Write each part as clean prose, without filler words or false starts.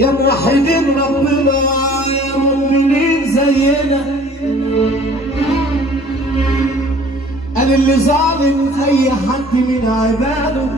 يا موحدين ربنا يا مؤمنين زينا، قال اللي ظالم اي حد من عباده،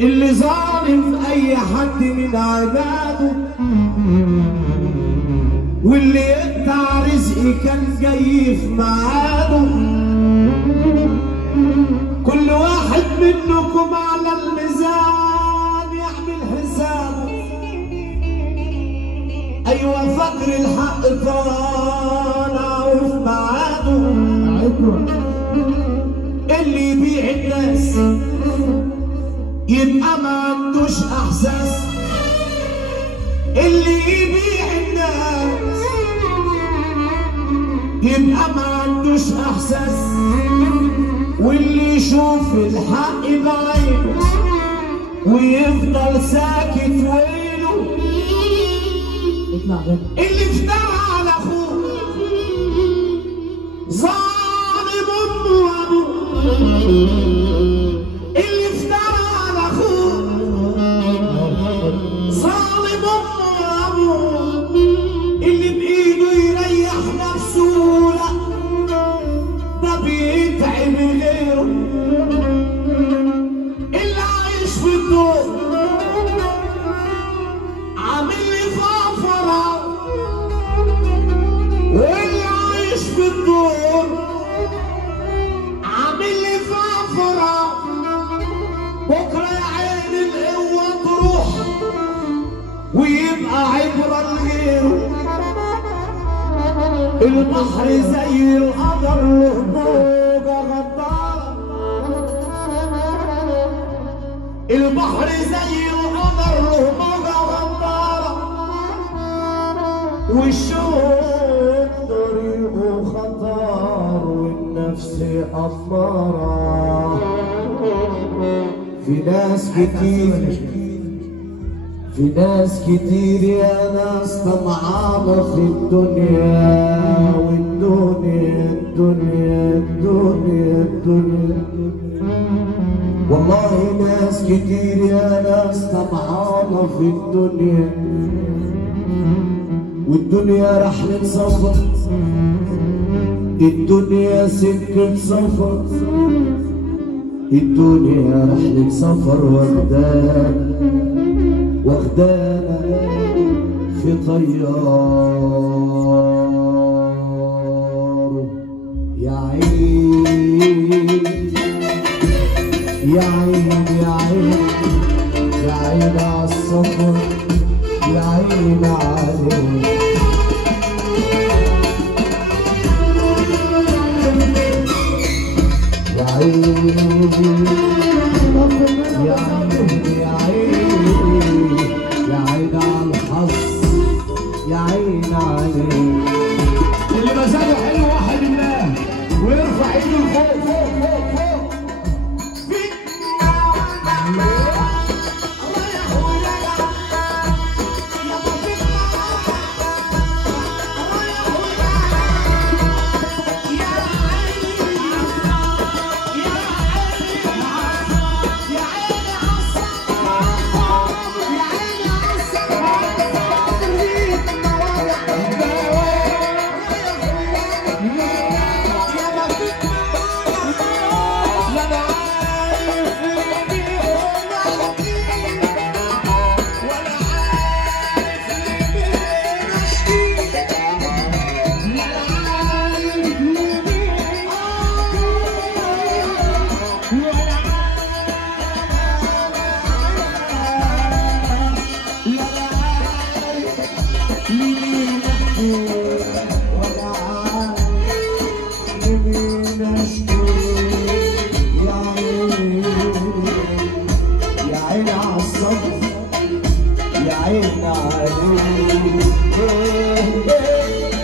اللي ظالم اي حد من عباده، واللي يقطع رزقي كان جاي في ميعاده. كل واحد منكم على الميزان يعمل حسابه. ايوه فجر الحق طالع وفي ميعاده. اللي يبيع الناس يبقى ما عندوش احساس، اللي يبيع الناس يبقى ما عندوش احساس، واللي يشوف الحق بعينه ويفضل ساكت ويله. اللي افترى على اخوه ظالم امه وابوه، اللي افترى على اخوه ظالم امه وابوه، اللي بايده يريح نفسه لا ده بيتعب غيره. اللي عايش في الدور عامل لي فقفره، واللي عايش في الدور عامل لي فقفره. بكره يا عين القوه تروح ويبقى عبره لغيره. البحر زي القدر له موجه غداره، البحر زي القدر له موجه غداره، والشوق طريقه خطر والنفس أمارة. في ناس كتير، في ناس كتير يا ناس طمعانة في الدنيا، والدنيا الدنيا الدنيا الدنيا. والله ناس كتير يا ناس طمعانة في الدنيا، والدنيا رحلة سفر، الدنيا سكة سفر، الدنيا رحلة سفر واخدانا في طيار. يا عين يا عين يا عين يا عين عالسفر، يا عين عليك. يا عين يا عين يا عين يا عين عالحظ، يا عين عليك. اللي مزاجه حلو واحد الله ويرفع ايده لفوق فوق فوق فوق.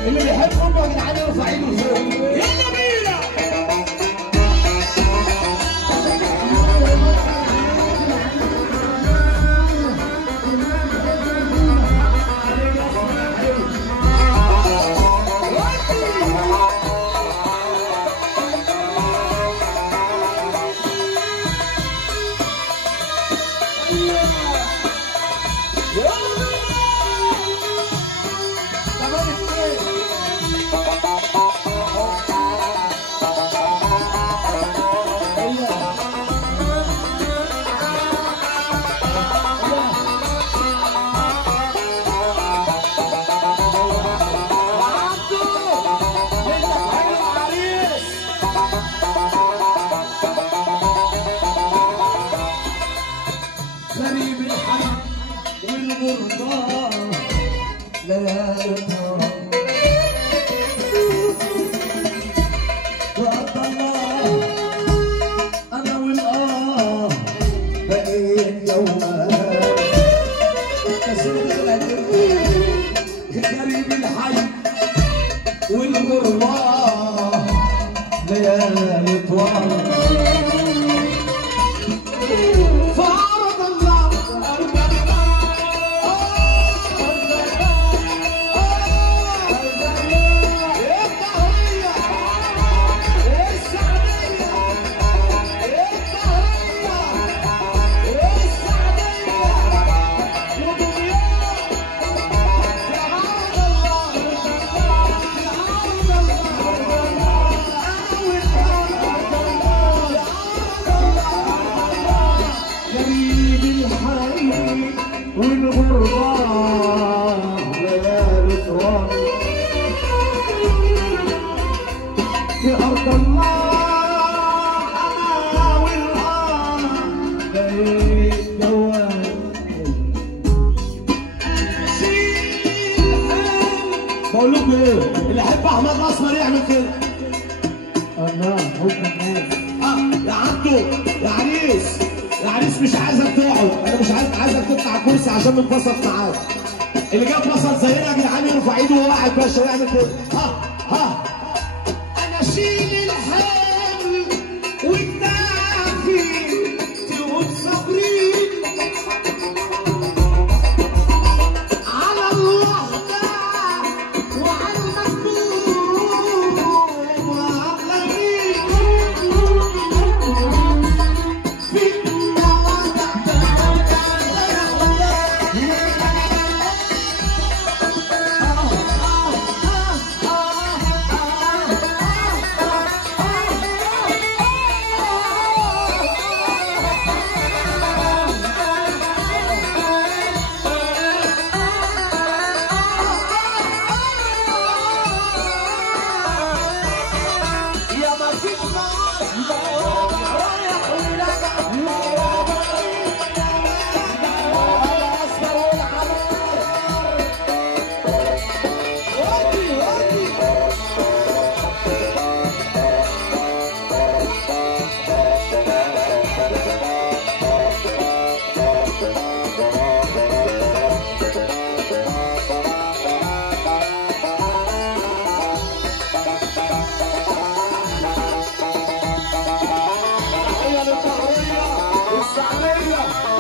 اللي بيحب امه يا جدعان يرفع ايده لفوق. يلا بينا. غريب الحي والغربة ليالي وقت الله أنا والآه بقيت يوما غريب الحي والغربة ليالي طوال فعرض الله والغربة ليالي طوال في أرض الله أنا والآه بقيت جوال بقول لكم إيه؟ اللي يحب أحمد الأسمر يعمل كده. الله حب الناس. يا عبدو يا عريس يا عريس مش عايزك تقعد، انا مش عايزك تطلع كرسي عشان بنبسط معاك. اللي جاب بسط زينا يا جدعان يرفع ايده وهو قاعد باشا ويعمل كده. انا اشيل الحمل والدافي تقول صابرين على الوحده وعلى المكتوب وعلى مين السعدية